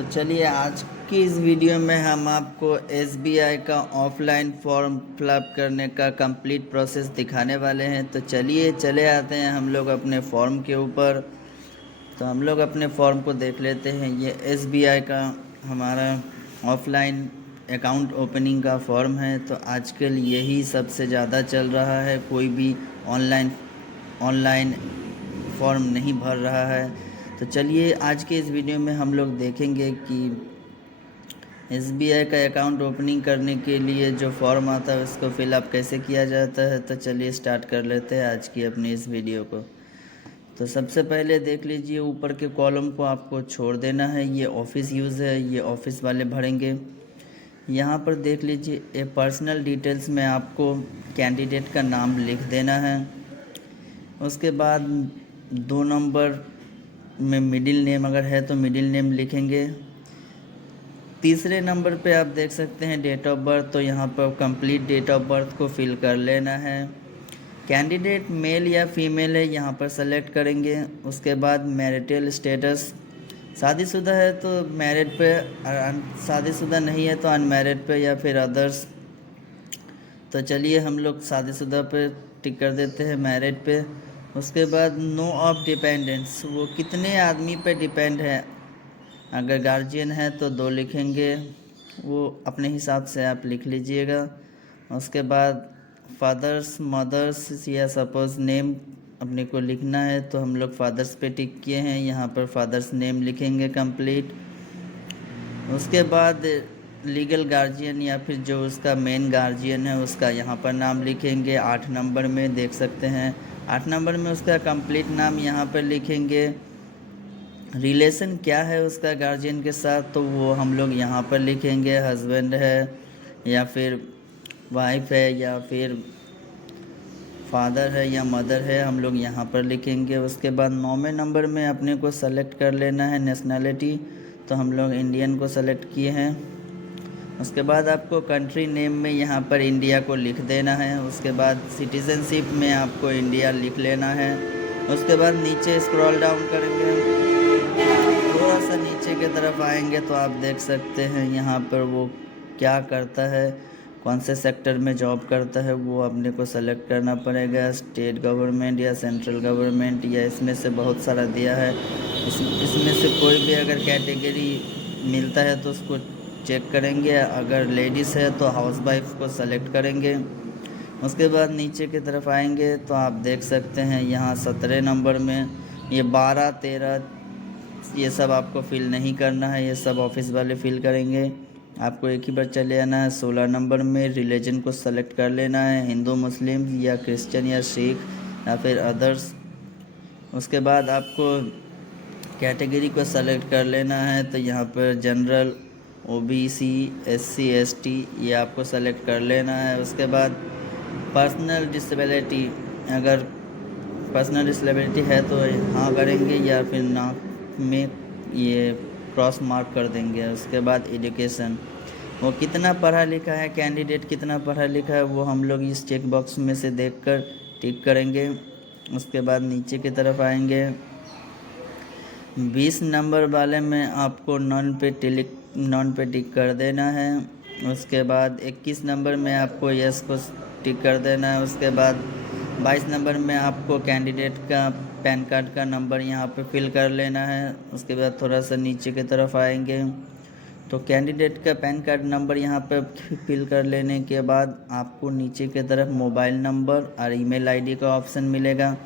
तो चलिए आज की इस वीडियो में हम आपको एसबीआई का ऑफलाइन फॉर्म फिलअप करने का कंप्लीट प्रोसेस दिखाने वाले हैं। तो चलिए चले आते हैं हम लोग अपने फॉर्म के ऊपर। तो हम लोग अपने फॉर्म को देख लेते हैं। ये एसबीआई का हमारा ऑफलाइन अकाउंट ओपनिंग का फॉर्म है। तो आजकल यही सबसे ज़्यादा चल रहा है, कोई भी ऑनलाइन फॉर्म नहीं भर रहा है। तो चलिए आज के इस वीडियो में हम लोग देखेंगे कि एसबीआई का अकाउंट ओपनिंग करने के लिए जो फॉर्म आता है उसको फिलअप कैसे किया जाता है। तो चलिए स्टार्ट कर लेते हैं आज की अपनी इस वीडियो को। तो सबसे पहले देख लीजिए, ऊपर के कॉलम को आपको छोड़ देना है। ये ऑफिस यूज़ है, ये ऑफिस वाले भरेंगे। यहाँ पर देख लीजिए, ए पर्सनल डिटेल्स में आपको कैंडिडेट का नाम लिख देना है। उसके बाद 2 नंबर में मिडिल नेम अगर है तो मिडिल नेम लिखेंगे। तीसरे नंबर पे आप देख सकते हैं डेट ऑफ बर्थ। तो यहाँ पर कंप्लीट डेट ऑफ बर्थ को फिल कर लेना है। कैंडिडेट मेल या फीमेल है यहाँ पर सेलेक्ट करेंगे। उसके बाद मैरिटल स्टेटस, शादीशुदा है तो मैरिड पे, शादीशुदा नहीं है तो अनमैरिड पे या फिर अदर्स। तो चलिए हम लोग शादीशुदा पे टिक कर देते हैं, मैरिड पे। उसके बाद नो ऑफ डिपेंडेंट्स, वो कितने आदमी पे डिपेंड है। अगर गार्जियन है तो 2 लिखेंगे, वो अपने हिसाब से आप लिख लीजिएगा। उसके बाद फादर्स मदर्स या सपोज नेम अपने को लिखना है तो हम लोग फादर्स पे टिक किए हैं, यहाँ पर फादर्स नेम लिखेंगे कंप्लीट। उसके बाद लीगल गार्जियन या फिर जो उसका मेन गार्जियन है उसका यहाँ पर नाम लिखेंगे। 8 नंबर में देख सकते हैं, 8 नंबर में उसका कंप्लीट नाम यहाँ पर लिखेंगे। रिलेशन क्या है उसका गार्जियन के साथ तो वो हम लोग यहाँ पर लिखेंगे। हस्बैंड है या फिर वाइफ है या फिर फादर है या मदर है, हम लोग यहाँ पर लिखेंगे। उसके बाद 9वें नंबर में अपने को सेलेक्ट कर लेना है नेशनैलिटी। तो हम लोग इंडियन को सेलेक्ट किए हैं। उसके बाद आपको कंट्री नेम में यहाँ पर इंडिया को लिख देना है। उसके बाद सिटीज़नशिप में आपको इंडिया लिख लेना है। उसके बाद नीचे स्क्रॉल डाउन करेंगे, थोड़ा सा नीचे की तरफ आएंगे तो आप देख सकते हैं यहाँ पर वो क्या करता है, कौन से सेक्टर में जॉब करता है, वो अपने को सेलेक्ट करना पड़ेगा। स्टेट गवर्नमेंट या सेंट्रल गवर्नमेंट, या इसमें से बहुत सारा दिया है। इसमें से कोई भी अगर कैटेगरी मिलता है तो उसको चेक करेंगे। अगर लेडीज़ है तो हाउसवाइफ को सेलेक्ट करेंगे। उसके बाद नीचे की तरफ आएंगे तो आप देख सकते हैं यहाँ 17 नंबर में ये 12 13 ये सब आपको फिल नहीं करना है, ये सब ऑफिस वाले फिल करेंगे। आपको एक ही बार चले आना है। 16 नंबर में रिलीजन को सेलेक्ट कर लेना है, हिंदू मुस्लिम या क्रिश्चियन या सिख या फिर अदर्स। उसके बाद आपको कैटेगरी को सेलेक्ट कर लेना है। तो यहाँ पर जनरल, ओबीसी, एससी एसटी ये आपको सेलेक्ट कर लेना है। उसके बाद पर्सनल डिसेबिलिटी, अगर पर्सनल डिसेबिलिटी है तो हाँ करेंगे या फिर ना में ये क्रॉस मार्क कर देंगे। उसके बाद एजुकेशन, वो कितना पढ़ा लिखा है, कैंडिडेट कितना पढ़ा लिखा है, वो हम लोग इस चेक बॉक्स में से देखकर टिक करेंगे। उसके बाद नीचे की तरफ आएंगे, 20 नंबर वाले में आपको नॉन पे टिक कर देना है। उसके बाद 21 नंबर में आपको यस को टिक कर देना है। उसके बाद 22 नंबर में आपको कैंडिडेट का पैन कार्ड का नंबर यहाँ पे फिल कर लेना है। उसके बाद थोड़ा सा नीचे की तरफ आएंगे तो कैंडिडेट का पैन कार्ड नंबर यहाँ पे फिल कर लेने के बाद आपको नीचे की तरफ मोबाइल नंबर और ईमेल आईडी का ऑप्शन मिलेगा।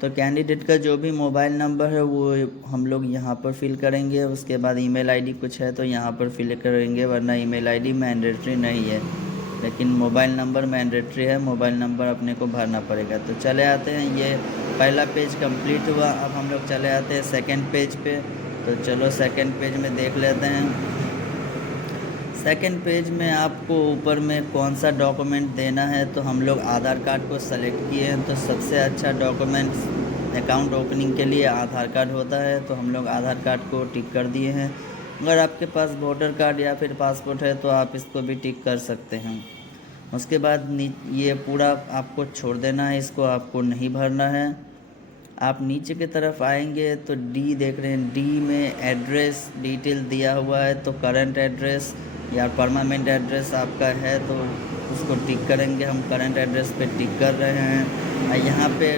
तो कैंडिडेट का जो भी मोबाइल नंबर है वो हम लोग यहाँ पर फिल करेंगे। उसके बाद ईमेल आईडी कुछ है तो यहाँ पर फिल करेंगे, वरना ईमेल आईडी मैंडेटरी नहीं है, लेकिन मोबाइल नंबर मैंडेटरी है। मोबाइल नंबर अपने को भरना पड़ेगा। तो चले आते हैं, ये पहला पेज कंप्लीट हुआ। अब हम लोग चले आते हैं सेकंड पेज पे। तो चलो सेकंड पेज में देख लेते हैं। सेकंड पेज में आपको ऊपर में कौन सा डॉक्यूमेंट देना है, तो हम लोग आधार कार्ड को सेलेक्ट किए हैं। तो सबसे अच्छा डॉक्यूमेंट्स अकाउंट ओपनिंग के लिए आधार कार्ड होता है, तो हम लोग आधार कार्ड को टिक कर दिए हैं। अगर आपके पास वोटर कार्ड या फिर पासपोर्ट है तो आप इसको भी टिक कर सकते हैं। उसके बाद ये पूरा आपको छोड़ देना है, इसको आपको नहीं भरना है। आप नीचे की तरफ आएंगे तो डी देख रहे हैं, डी में एड्रेस डिटेल दिया हुआ है। तो करंट एड्रेस या परमानेंट एड्रेस आपका है तो उसको टिक करेंगे। हम करंट एड्रेस पे टिक कर रहे हैं। और यहाँ पे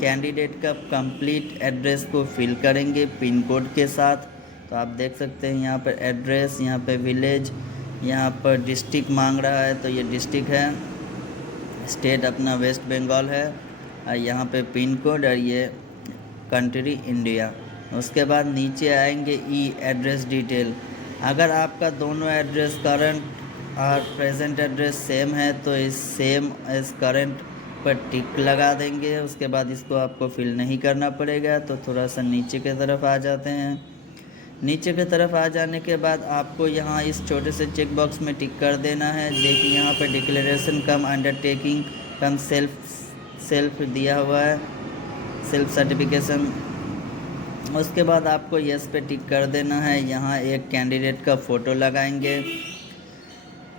कैंडिडेट का कंप्लीट एड्रेस को फिल करेंगे पिन कोड के साथ। तो आप देख सकते हैं यहाँ पर एड्रेस, यहाँ पे विलेज, यहाँ पर डिस्ट्रिक्ट मांग रहा है तो ये डिस्ट्रिक्ट है, स्टेट अपना वेस्ट बंगाल है, और यहाँ पे पिन कोड और ये कंट्री इंडिया। उसके बाद नीचे आएंगे ई एड्रेस डिटेल। अगर आपका दोनों एड्रेस करंट और प्रेजेंट एड्रेस सेम है तो इस सेम एज करंट पर टिक लगा देंगे। उसके बाद इसको आपको फिल नहीं करना पड़ेगा। तो थोड़ा सा नीचे की तरफ आ जाते हैं। नीचे की तरफ आ जाने के बाद आपको यहाँ इस छोटे से चेक बॉक्स में टिक कर देना है। देखिए यहाँ पर डिक्लेरेशन कम अंडरटेकिंग कम सेल्फ दिया हुआ है, सेल्फ सर्टिफिकेशन। उसके बाद आपको यस पे टिक कर देना है। यहाँ एक कैंडिडेट का फ़ोटो लगाएंगे।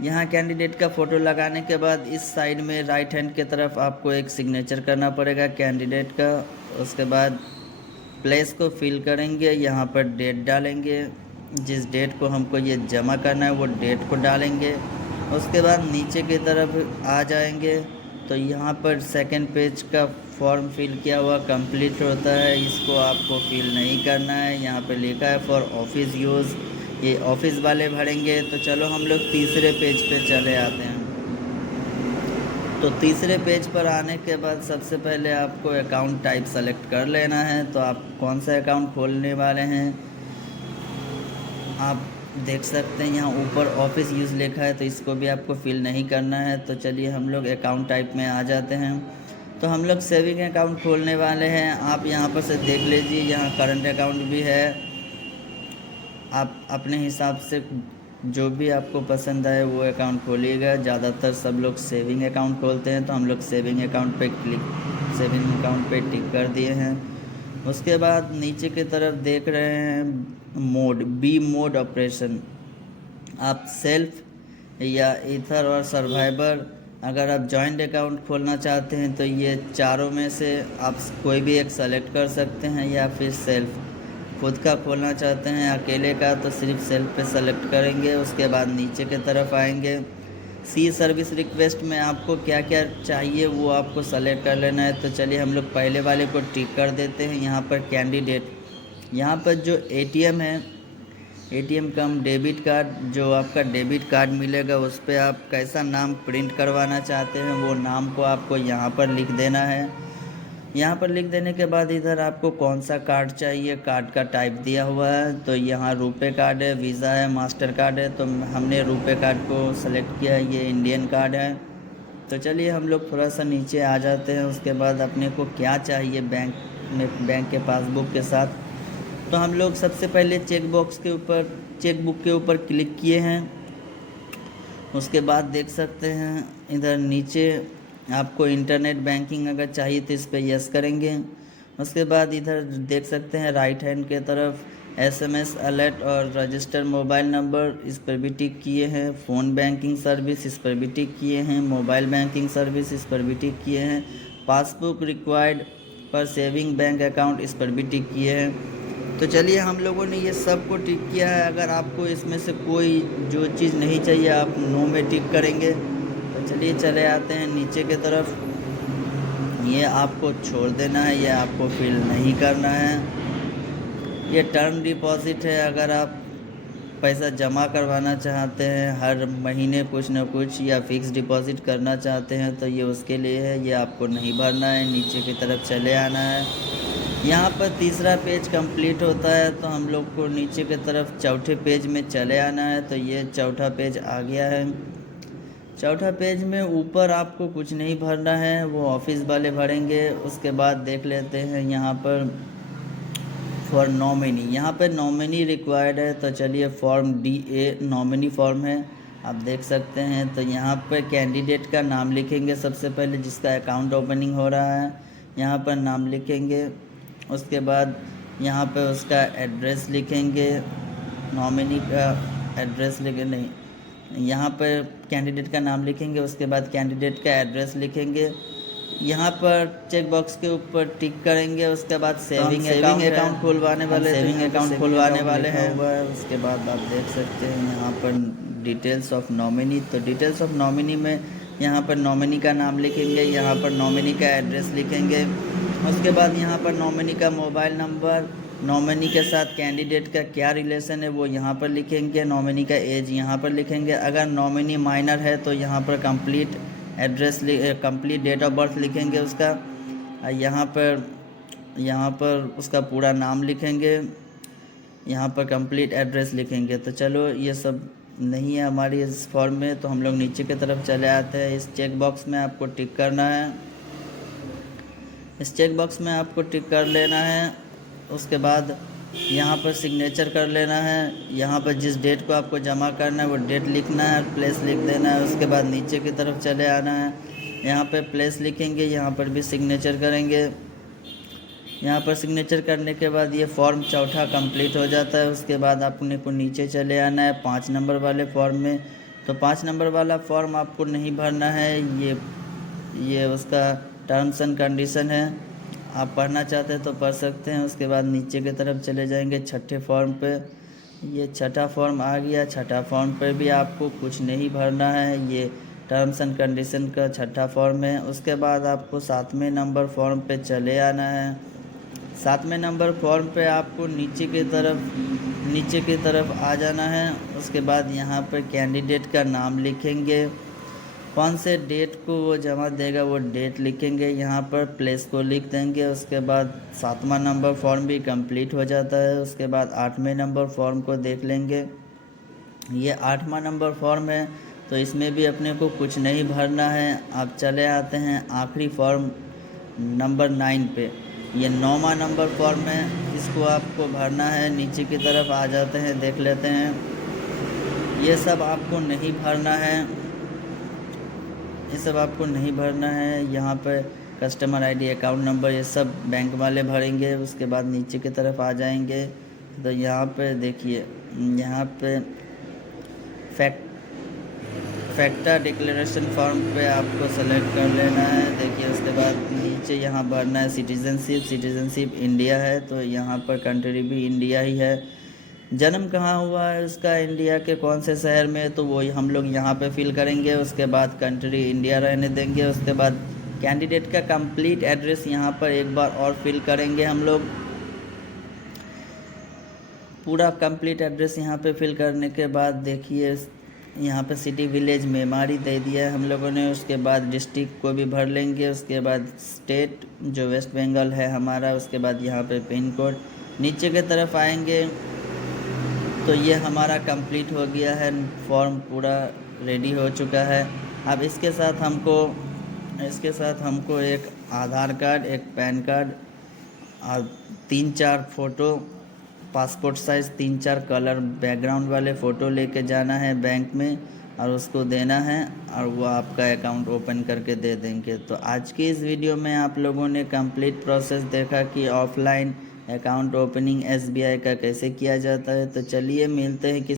यहाँ कैंडिडेट का फ़ोटो लगाने के बाद इस साइड में राइट हैंड की तरफ आपको एक सिग्नेचर करना पड़ेगा कैंडिडेट का। उसके बाद प्लेस को फिल करेंगे, यहाँ पर डेट डालेंगे, जिस डेट को हमको ये जमा करना है वो डेट को डालेंगे। उसके बाद नीचे की तरफ आ जाएंगे तो यहाँ पर सेकंड पेज का फॉर्म फिल किया हुआ कंप्लीट होता है, इसको आपको फिल नहीं करना है। यहाँ पे लिखा है फॉर ऑफिस यूज़, ये ऑफिस वाले भरेंगे। तो चलो हम लोग तीसरे पेज पे चले आते हैं। तो तीसरे पेज पर आने के बाद सबसे पहले आपको अकाउंट टाइप सेलेक्ट कर लेना है। तो आप कौन सा अकाउंट खोलने वाले हैं आप देख सकते हैं, यहाँ ऊपर ऑफिस यूज़ लिखा है तो इसको भी आपको फिल नहीं करना है। तो चलिए हम लोग अकाउंट टाइप में आ जाते हैं। तो हम लोग सेविंग अकाउंट खोलने वाले हैं। आप यहाँ पर से देख लीजिए, यहाँ करंट अकाउंट भी है। आप अपने हिसाब से जो भी आपको पसंद आए वो अकाउंट खोलिएगा। ज़्यादातर सब लोग सेविंग अकाउंट खोलते हैं तो हम लोग सेविंग अकाउंट पे टिक कर दिए हैं। उसके बाद नीचे की तरफ देख रहे हैं मोड, बी मोड ऑपरेशन। आप सेल्फ या ईथर और सर्वाइवर, अगर आप जॉइंट अकाउंट खोलना चाहते हैं तो ये चारों में से आप कोई भी एक सेलेक्ट कर सकते हैं, या फिर सेल्फ खुद का खोलना चाहते हैं अकेले का तो सिर्फ सेल्फ पे सेलेक्ट करेंगे। उसके बाद नीचे की तरफ आएंगे। सी सर्विस रिक्वेस्ट में आपको क्या क्या चाहिए वो आपको सेलेक्ट कर लेना है। तो चलिए हम लोग पहले वाले को टिक कर देते हैं। यहाँ पर कैंडिडेट, यहाँ पर जो एटीएम है, एटीएम कम डेबिट कार्ड, जो आपका डेबिट कार्ड मिलेगा उस पर आप कैसा नाम प्रिंट करवाना चाहते हैं वो नाम को आपको यहाँ पर लिख देना है। यहाँ पर लिख देने के बाद इधर आपको कौन सा कार्ड चाहिए, कार्ड का टाइप दिया हुआ है। तो यहाँ रुपए कार्ड है, वीज़ा है, मास्टर कार्ड है। तो हमने रुपए कार्ड को सेलेक्ट किया है, ये इंडियन कार्ड है। तो चलिए हम लोग थोड़ा सा नीचे आ जाते हैं। उसके बाद अपने को क्या चाहिए बैंक के पासबुक के साथ, तो हम लोग सबसे पहले चेकबुक के ऊपर क्लिक किए हैं। उसके बाद देख सकते हैं इधर नीचे आपको इंटरनेट बैंकिंग अगर चाहिए तो इस पर यस करेंगे। उसके बाद इधर देख सकते हैं राइट हैंड के तरफ SMS अलर्ट और रजिस्टर मोबाइल नंबर, इस पर भी टिक किए हैं। फ़ोन बैंकिंग सर्विस, इस पर भी टिक किए हैं। मोबाइल बैंकिंग सर्विस, इस पर भी टिक किए हैं। पासबुक रिक्वायर्ड पर सेविंग बैंक अकाउंट, इस पर भी टिक किए हैं। तो चलिए हम लोगों ने ये सब को टिक किया है। अगर आपको इसमें से कोई जो चीज़ नहीं चाहिए आप नो में टिक करेंगे। तो चलिए चले आते हैं नीचे की तरफ। ये आपको छोड़ देना है, ये आपको फिल नहीं करना है। ये टर्म डिपॉजिट है, अगर आप पैसा जमा करवाना चाहते हैं हर महीने कुछ ना कुछ, या फिक्स डिपॉजिट करना चाहते हैं तो ये उसके लिए है, ये आपको नहीं भरना है। नीचे की तरफ चले आना है। यहाँ पर तीसरा पेज कंप्लीट होता है तो हम लोग को नीचे की तरफ चौथे पेज में चले आना है। तो ये चौथा पेज आ गया है। चौथा पेज में ऊपर आपको कुछ नहीं भरना है, वो ऑफिस वाले भरेंगे। उसके बाद देख लेते हैं यहाँ पर फॉर नॉमिनी, यहाँ पर नॉमिनी रिक्वायर्ड है। तो चलिए फॉर्म DA नॉमिनी फॉर्म है, आप देख सकते हैं। तो यहाँ पर कैंडिडेट का नाम लिखेंगे सबसे पहले, जिसका अकाउंट ओपनिंग हो रहा है, यहाँ पर नाम लिखेंगे। उसके बाद यहाँ पर उसका एड्रेस लिखेंगे, नॉमिनी का एड्रेस नहीं, यहाँ पर कैंडिडेट का नाम लिखेंगे। उसके बाद कैंडिडेट का एड्रेस लिखेंगे। यहाँ पर चेक बॉक्स के ऊपर टिक करेंगे। उसके बाद सेविंग अकाउंट खुलवाने वाले हैं हुआ है। उसके बाद आप देख सकते हैं यहाँ पर डिटेल्स ऑफ नॉमिनी। तो डिटेल्स ऑफ नॉमिनी में यहाँ पर नॉमिनी का नाम लिखेंगे, यहाँ पर नॉमिनी का एड्रेस लिखेंगे। उसके बाद यहाँ पर नॉमिनी का मोबाइल नंबर, नॉमिनी के साथ कैंडिडेट का क्या रिलेशन है वो यहाँ पर लिखेंगे, नॉमिनी का एज यहाँ पर लिखेंगे। अगर नॉमिनी माइनर है तो यहाँ पर complete address complete date of birth लिखेंगे उसका। यहाँ पर उसका पूरा नाम लिखेंगे, यहाँ पर कंप्लीट एड्रेस लिखेंगे। तो चलो ये सब नहीं है हमारी इस फॉर्म में, तो हम लोग नीचे की तरफ चले आते हैं। इस चेक बॉक्स में आपको टिक करना है, इस चेक बॉक्स में आपको टिक कर लेना है। उसके बाद यहाँ पर सिग्नेचर कर लेना है। यहाँ पर जिस डेट को आपको जमा करना है वो डेट लिखना है, प्लेस लिख देना है। उसके बाद नीचे की तरफ चले आना है, यहाँ पर प्लेस लिखेंगे, यहाँ पर भी सिग्नेचर करेंगे। यहाँ पर सिग्नेचर करने के बाद ये फॉर्म चौथा कंप्लीट हो जाता है। उसके बाद अपने को नीचे चले आना है 5 नंबर वाले फॉर्म में। तो 5 नंबर वाला फॉर्म आपको नहीं भरना है, ये उसका टर्म्स एंड कंडीशन है। आप पढ़ना चाहते हैं तो पढ़ सकते हैं। उसके बाद नीचे की तरफ चले जाएंगे छठे फॉर्म पे। ये छठा फॉर्म आ गया। छठा फॉर्म पर भी आपको कुछ नहीं भरना है, ये टर्म्स एंड कंडीशन का छठा फॉर्म है। उसके बाद आपको 7वें नंबर फॉर्म पे चले आना है। 7वें नंबर फॉर्म पे आपको नीचे की तरफ आ जाना है। उसके बाद यहाँ पर कैंडिडेट का नाम लिखेंगे, कौन से डेट को वो जमा देगा वो डेट लिखेंगे, यहाँ पर प्लेस को लिख देंगे। उसके बाद 7वां नंबर फॉर्म भी कंप्लीट हो जाता है। उसके बाद 8वें नंबर फॉर्म को देख लेंगे। ये 8वां नंबर फॉर्म है, तो इसमें भी अपने को कुछ नहीं भरना है। आप चले आते हैं आखिरी फॉर्म नंबर 9 पे। ये 9वां नंबर फॉर्म है, इसको आपको भरना है। नीचे की तरफ आ जाते हैं, देख लेते हैं। ये सब आपको नहीं भरना है, यहाँ पर कस्टमर आईडी, अकाउंट नंबर, ये सब बैंक वाले भरेंगे। उसके बाद नीचे की तरफ आ जाएंगे तो यहाँ पे देखिए, यहाँ पे फैक्टा डिक्लेरेशन फॉर्म पे आपको सेलेक्ट कर लेना है। देखिए उसके बाद नीचे यहाँ भरना है सिटीजनशिप इंडिया है, तो यहाँ पर कंट्री भी इंडिया ही है। जन्म कहाँ हुआ है उसका, इंडिया के कौन से शहर में, तो वो हम लोग यहाँ पे फिल करेंगे। उसके बाद कंट्री इंडिया रहने देंगे। उसके बाद कैंडिडेट का कंप्लीट एड्रेस यहाँ पर एक बार और फिल करेंगे हम लोग। पूरा कंप्लीट एड्रेस यहाँ पे फिल करने के बाद देखिए यहाँ पे सिटी विलेज मेमारी दे दिया है हम लोगों ने। उसके बाद डिस्ट्रिक्ट को भी भर लेंगे। उसके बाद स्टेट जो वेस्ट बंगाल है हमारा। उसके बाद यहाँ पे पिन कोड। नीचे की तरफ आएंगे तो ये हमारा कंप्लीट हो गया है, फॉर्म पूरा रेडी हो चुका है। अब इसके साथ हमको एक आधार कार्ड, एक पैन कार्ड और 3-4 photo, passport size 3-4 colour background वाले फ़ोटो लेके जाना है बैंक में और उसको देना है, और वो आपका अकाउंट ओपन करके दे देंगे। तो आज की इस वीडियो में आप लोगों ने कंप्लीट प्रोसेस देखा कि ऑफलाइन अकाउंट ओपनिंग SBI का कैसे किया जाता है। तो चलिए मिलते हैं कि